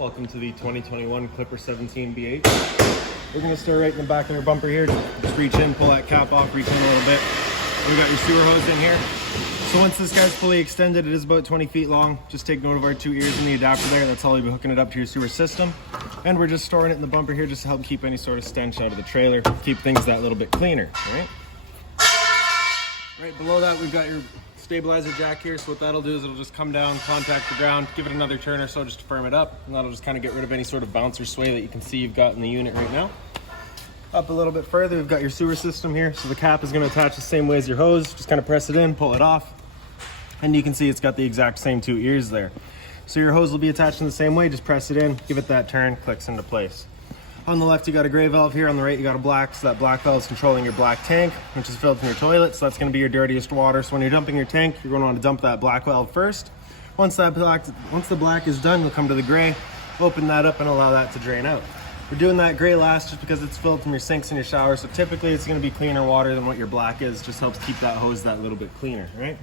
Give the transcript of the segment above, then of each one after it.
Welcome to the 2021 Clipper 17 B8. We're going to start right in the back of your bumper here. Just reach in, pull that cap off, reach in a little bit. We got your sewer hose in here. So once this guy's fully extended, it is about 20 feet long. Just take note of our 2 ears in the adapter there. That's how you'll be hooking it up to your sewer system. And we're just storing it in the bumper here just to help keep any sort of stench out of the trailer. Keep things that little bit cleaner, right? Right below that, we've got your stabilizer jack here. So what that'll do is it'll just come down, contact the ground, give it another turn or so just to firm it up. And that'll just kind of get rid of any sort of bounce or sway that you can see you've got in the unit right now. Up a little bit further, we've got your sewer system here. So the cap is going to attach the same way as your hose. Just kind of press it in, pull it off. And you can see it's got the exact same 2 ears there. So your hose will be attached in the same way. Just press it in, give it that turn, clicks into place. On the left, you got a gray valve here. On the right, you got a black. So that black valve is controlling your black tank, which is filled from your toilet. So that's going to be your dirtiest water. So when you're dumping your tank, you're going to want to dump that black valve first. Once the black is done, you'll come to the gray, open that up, and allow that to drain out. We're doing that gray last just because it's filled from your sinks and your showers. So typically, it's going to be cleaner water than what your black is. Just helps keep that hose that little bit cleaner, right?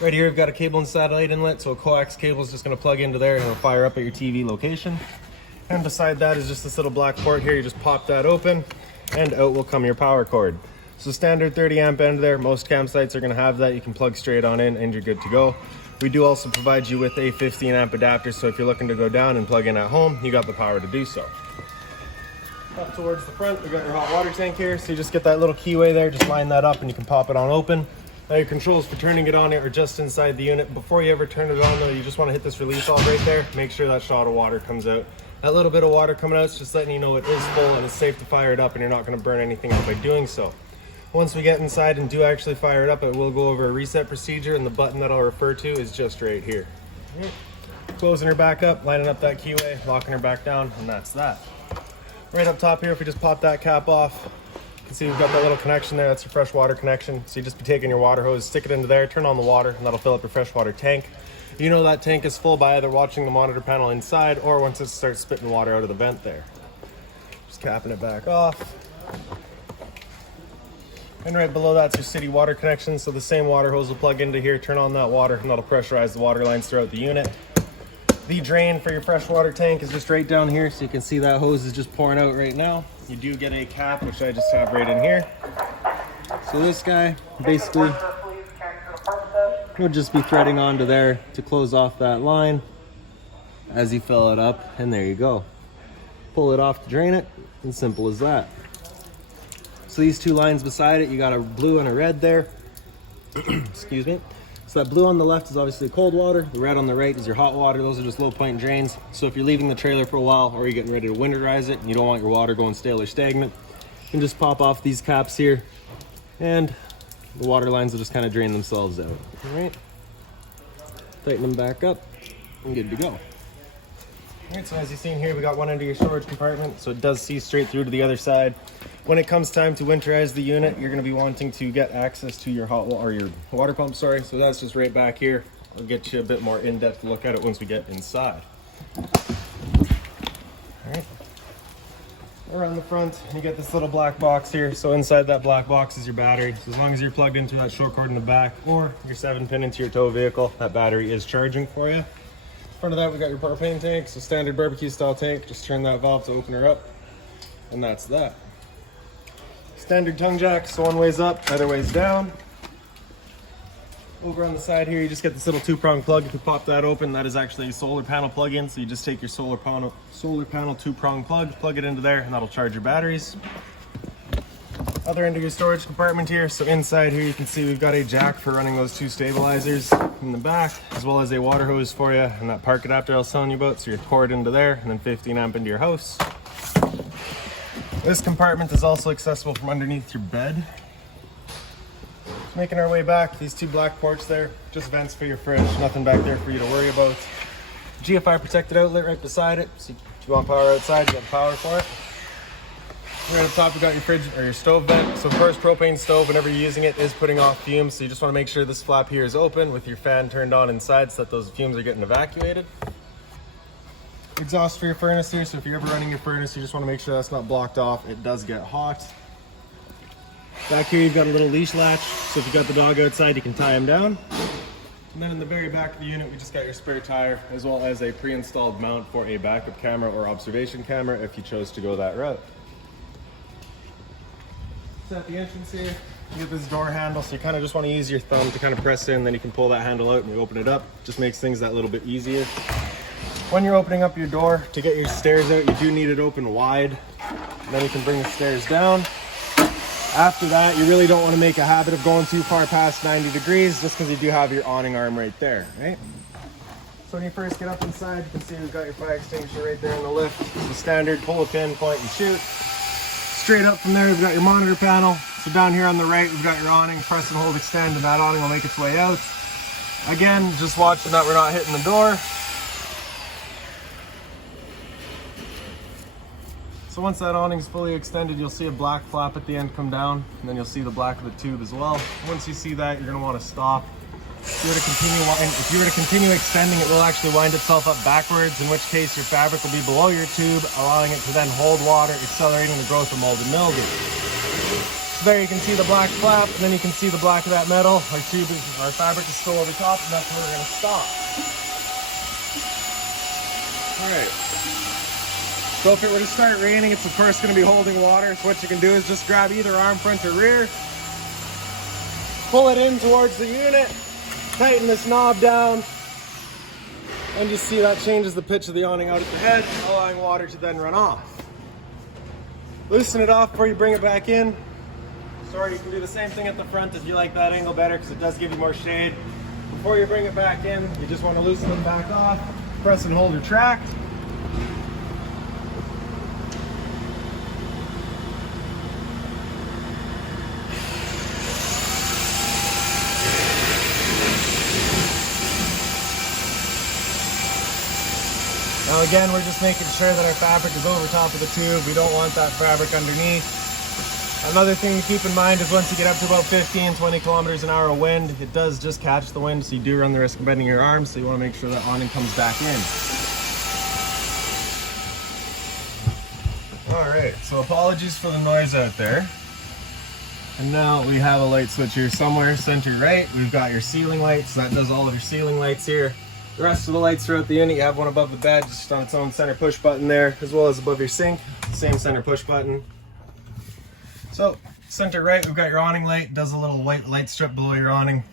Right here, we've got a cable and satellite inlet. So a coax cable is just going to plug into there and it'll fire up at your TV location. And beside that is just this little black port here. You just pop that open and out will come your power cord. So standard 30 amp end there. Most campsites are going to have that. You can plug straight on in and you're good to go. We do also provide you with a 15 amp adapter. So if you're looking to go down and plug in at home, you got the power to do so. Up towards the front, we got your hot water tank here. So you just get that little keyway there, just line that up and you can pop it on open. Now your controls for turning it on are just inside the unit. Before you ever turn it on though, you just want to hit this release valve right there. Make sure that shot of water comes out. That little bit of water coming out is just letting you know it is full and it's safe to fire it up and you're not going to burn anything up by doing so. Once we get inside and do actually fire it up, it will go over a reset procedure and the button that I'll refer to is just right here. Closing her back up, lining up that keyway, locking her back down, and that's that. Right up top here, if we just pop that cap off, you can see we've got that little connection there. That's your fresh water connection. So you just be taking your water hose, stick it into there, turn on the water, and that'll fill up your freshwater tank. You know that tank is full by either watching the monitor panel inside or once it starts spitting water out of the vent there. Just capping it back off. And right below that's your city water connection. So the same water hose will plug into here, turn on that water, and that'll pressurize the water lines throughout the unit. The drain for your freshwater tank is just right down here. So you can see that hose is just pouring out right now. You do get a cap, which I just have right in here. So this guy basically you'll just be threading onto there to close off that line as you fill it up, and there you go. Pull it off to drain it, and simple as that. So these 2 lines beside it, you got a blue and a red there. Excuse me. So that blue on the left is obviously cold water. The red on the right is your hot water. Those are just low point drains. So if you're leaving the trailer for a while or you're getting ready to winterize it and you don't want your water going stale or stagnant, you can just pop off these caps here and the water lines will just kind of drain themselves out. All right, tighten them back up and good to go. All right, so as you've seen here, we got one end of your storage compartment, so it does see straight through to the other side. When it comes time to winterize the unit, you're going to be wanting to get access to your your water pump, sorry. So that's just right back here. I'll get you a bit more in-depth look at it once we get inside. All right. Around the front, you get this little black box here. So inside that black box is your battery. So as long as you're plugged into that short cord in the back or your 7-pin into your tow vehicle, that battery is charging for you. In front of that, we got your propane tank. So standard barbecue style tank. Just turn that valve to open her up. And that's that. Standard tongue jack. So one way's up, other way's down. Over on the side here, you just get this little 2-prong plug. If you pop that open, that is actually a solar panel plug-in. So you just take your solar panel 2-prong plug it into there, and that'll charge your batteries. Other end of your storage compartment here. So inside here, you can see we've got a jack for running those 2 stabilizers in the back, as well as a water hose for you, and that park adapter I was telling you about. So your cord into there, and then 15 amp into your house. This compartment is also accessible from underneath your bed. Making our way back, these 2 black ports there, just vents for your fridge, nothing back there for you to worry about. GFI protected outlet right beside it, so if you want power outside, you have power for it. Right up top, we got your fridge or your stove vent. So first, propane stove, whenever you're using it, is putting off fumes, so you just want to make sure this flap here is open with your fan turned on inside so that those fumes are getting evacuated. Exhaust for your furnace here, so if you're ever running your furnace, you just want to make sure that's not blocked off. It does get hot. Back here, you've got a little leash latch, so if you've got the dog outside, you can tie him down. And then in the very back of the unit, we just got your spare tire, as well as a pre-installed mount for a backup camera or observation camera if you chose to go that route. So at the entrance here, you get this door handle, so you kind of just want to use your thumb to kind of press in, then you can pull that handle out and you open it up. Just makes things that little bit easier. When you're opening up your door, to get your stairs out, you do need it open wide. And then you can bring the stairs down. After that, you really don't want to make a habit of going too far past 90 degrees, just because you do have your awning arm right there, right? So when you first get up inside, you can see we've got your fire extinguisher right there on the lift. It's the standard pull a pin, point and shoot. Straight up from there, we've got your monitor panel. So down here on the right, we've got your awning. Press and hold extend, and that awning will make its way out. Again, just watching that we're not hitting the door. So once that awning is fully extended, you'll see a black flap at the end come down, and then you'll see the black of the tube as well. Once you see that, you're going to want to stop. If you were to continue extending, it will actually wind itself up backwards, in which case your fabric will be below your tube, allowing it to then hold water, accelerating the growth of mold and mildew. So there you can see the black flap, and then you can see the black of that metal. Our fabric is still over top, and that's where we're going to stop. All right. So if it were to start raining, it's of course going to be holding water. So what you can do is just grab either arm, front or rear, pull it in towards the unit, tighten this knob down, and you see that changes the pitch of the awning out at the head, allowing water to then run off. Loosen it off before you bring it back in. Sorry, you can do the same thing at the front if you like that angle better, because it does give you more shade. Before you bring it back in, you just want to loosen it back off, press and hold retract. Now again, we're just making sure that our fabric is over top of the tube. We don't want that fabric underneath. Another thing to keep in mind is once you get up to about 15, 20 kilometers an hour of wind, it does just catch the wind, so you do run the risk of bending your arms, so you want to make sure that awning comes back in. Alright, so apologies for the noise out there. And now we have a light switch here somewhere, center right. We've got your ceiling lights, so that does all of your ceiling lights here. The rest of the lights throughout the unit, you have one above the bed, just on its own center push button there, as well as above your sink, same center push button. So, center right, we've got your awning light, does a little white light strip below your awning.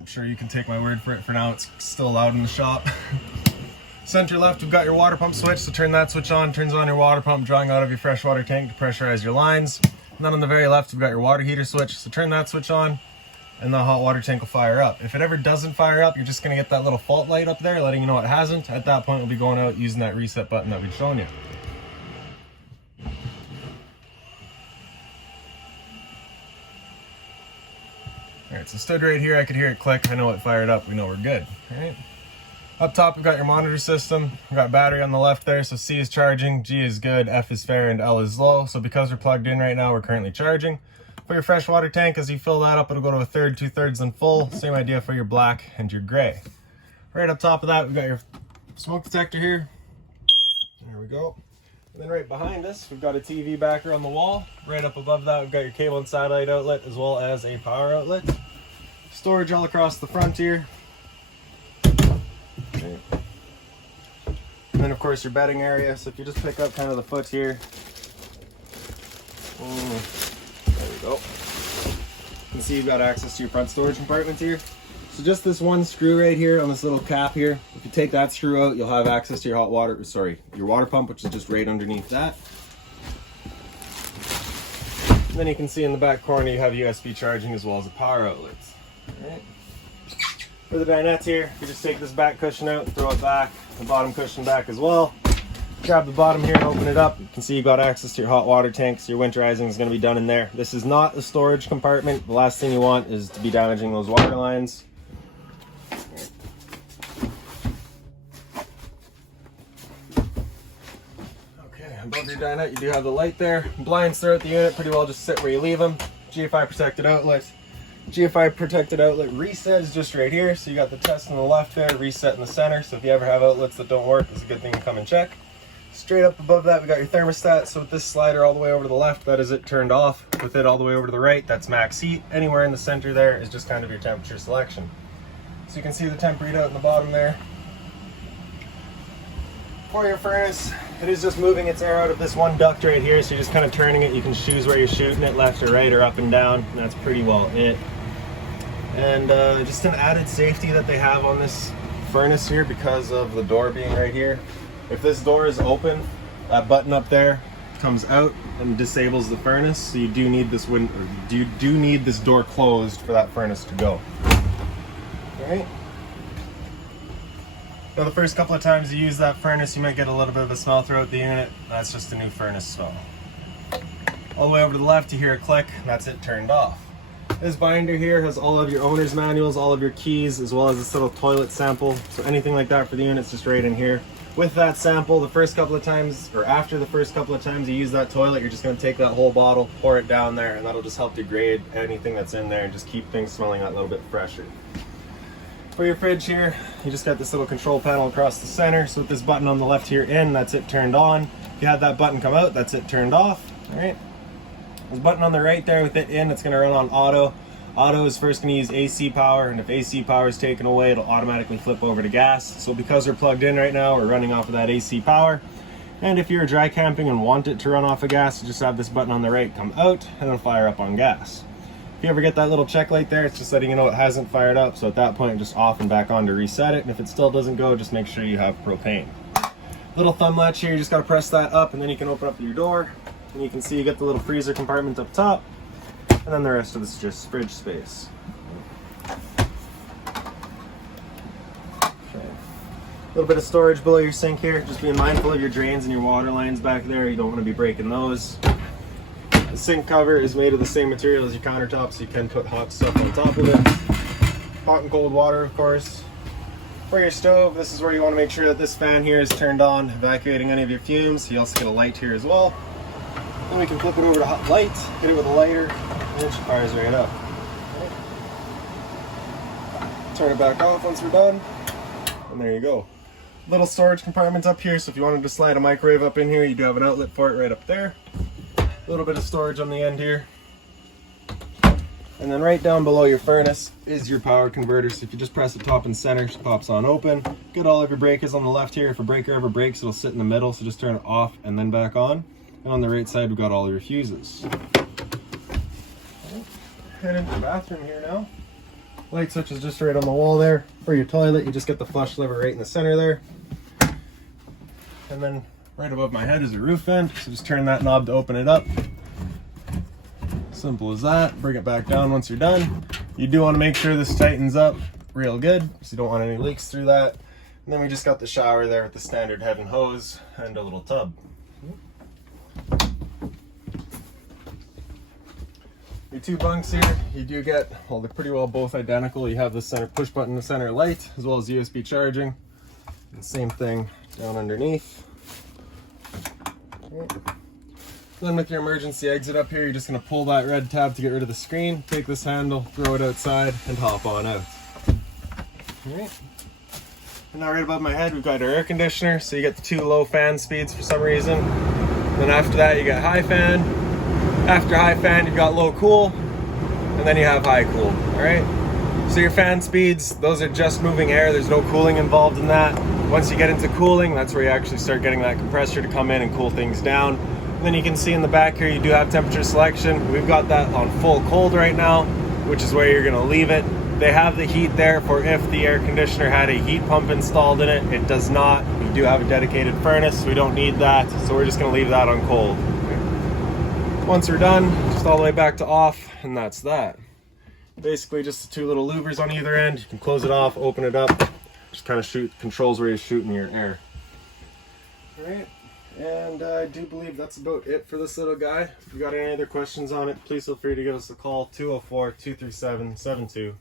I'm sure you can take my word for it. For now, it's still allowed in the shop. Center left, we've got your water pump switch, so turn that switch on, turns on your water pump, drawing out of your freshwater tank to pressurize your lines. And then on the very left, we've got your water heater switch, so turn that switch on, and the hot water tank will fire up. If it ever doesn't fire up, you're just gonna get that little fault light up there letting you know it hasn't. At that point, we'll be going out using that reset button that we've shown you. All right, so stood right here, I could hear it click. I know it fired up, we know we're good. All right. Up top, we've got your monitor system. We've got battery on the left there, so C is charging, G is good, F is fair, and L is low. So because we're plugged in right now, we're currently charging. For your freshwater tank, as you fill that up, it'll go to a third, 2/3 and full. Same idea for your black and your gray. Right up top of that, we've got your smoke detector here. There we go. And then right behind us, we've got a TV backer on the wall. Right up above that, we've got your cable and satellite outlet, as well as a power outlet. Storage all across the front here. Okay. And then of course your bedding area. So if you just pick up kind of the foot here. There we go. You can see you've got access to your front storage compartments here. So just this one screw right here on this little cap here. If you take that screw out, you'll have access to your your water pump, which is just right underneath that. And then you can see in the back corner you have USB charging as well as the power outlets. All right. For the dinette here, you just take this back cushion out, throw it back, the bottom cushion back as well. Grab the bottom here and open it up. You can see you've got access to your hot water tanks. Your winterizing is going to be done in there. This is not a storage compartment. The last thing you want is to be damaging those water lines. Okay, above your dinette you do have the light there. Blinds throughout the unit pretty well just sit where you leave them. GFI protected outlet. GFI protected outlet reset is just right here. So you got the test on the left there, reset in the center. So if you ever have outlets that don't work, it's a good thing to come and check. Straight up above that, we got your thermostat. So with this slider all the way over to the left, that is it turned off. With it all the way over to the right, that's max heat. Anywhere in the center there is just kind of your temperature selection. So you can see the temp readout in the bottom there. For your furnace, it is just moving its air out of this one duct right here, so you're just kind of turning it. You can choose where you're shooting it, left or right or up and down, and that's pretty well it. And just an added safety that they have on this furnace here because of the door being right here. If this door is open, that button up there comes out and disables the furnace, so you do need this need this door closed for that furnace to go. All right. Now the first couple of times you use that furnace, you might get a little bit of a smell throughout the unit. That's just a new furnace smell. All the way over to the left, you hear a click, and that's it turned off. This binder here has all of your owner's manuals, all of your keys, as well as this little toilet sample. So anything like that for the unit's just right in here. With that sample, the first couple of times, or after the first couple of times you use that toilet, you're just gonna take that whole bottle, pour it down there, and that'll just help degrade anything that's in there and just keep things smelling that little bit fresher. For your fridge here, you just got this little control panel across the center. So with this button on the left here in, that's it turned on. If you have that button come out, that's it turned off. All right. This button on the right there with it in, it's gonna run on auto. Auto is first gonna use AC power, and if AC power is taken away, it'll automatically flip over to gas. So because we're plugged in right now, we're running off of that AC power. And if you're dry camping and want it to run off of gas, you just have this button on the right come out and it'll fire up on gas. If you ever get that little check light there, it's just letting you know it hasn't fired up. So at that point, just off and back on to reset it. And if it still doesn't go, just make sure you have propane. Little thumb latch here, you just gotta press that up and then you can open up your door. And you can see you get the little freezer compartment up top. And then the rest of this is just fridge space. Okay. A little bit of storage below your sink here. Just being mindful of your drains and your water lines back there. You don't want to be breaking those. The sink cover is made of the same material as your countertop, so you can put hot stuff on top of it. Hot and cold water, of course. For your stove, this is where you want to make sure that this fan here is turned on, evacuating any of your fumes. You also get a light here as well. Then we can flip it over to hot light, hit it with a lighter, and it fires right up. Turn it back off once we're done, and there you go. Little storage compartment up here, so if you wanted to slide a microwave up in here, you do have an outlet for it right up there. A little bit of storage on the end here. And then right down below your furnace is your power converter. So if you just press the top and center, it pops on open. Get all of your breakers on the left here. If a breaker ever breaks, it'll sit in the middle, so just turn it off and then back on. And on the right side, we've got all your fuses. Head into the bathroom here now. Light switch is just right on the wall there. For your toilet, you just get the flush lever right in the center there. And then right above my head is a roof vent, so just turn that knob to open it up. Simple as that. Bring it back down once you're done. You do want to make sure this tightens up real good, so you don't want any leaks through that. And then we just got the shower there with the standard head and hose and a little tub. Your two bunks here, you do get, well, they're pretty well both identical. You have the center push button, the center light, as well as USB charging. And same thing down underneath. Then with your emergency exit up here, you're just going to pull that red tab to get rid of the screen, take this handle, throw it outside, and hop on out. Alright. And now right above my head, we've got our air conditioner, so you get the two low fan speeds for some reason. Then after that, you got high fan. After high fan, you've got low cool, and then you have high cool. Alright. So your fan speeds, those are just moving air. There's no cooling involved in that. Once you get into cooling, that's where you actually start getting that compressor to come in and cool things down. And then you can see in the back here, you do have temperature selection. We've got that on full cold right now, which is where you're gonna leave it. They have the heat there for if the air conditioner had a heat pump installed in it. It does not. We do have a dedicated furnace, so we don't need that. So we're just gonna leave that on cold. Once we're done, just all the way back to off, and that's that. Basically just the two little louvers on either end. You can close it off, open it up, just kind of controls where you're shooting your air. All right, and I do believe that's about it for this little guy. If you got any other questions on it, please feel free to give us a call, 204-237-7272.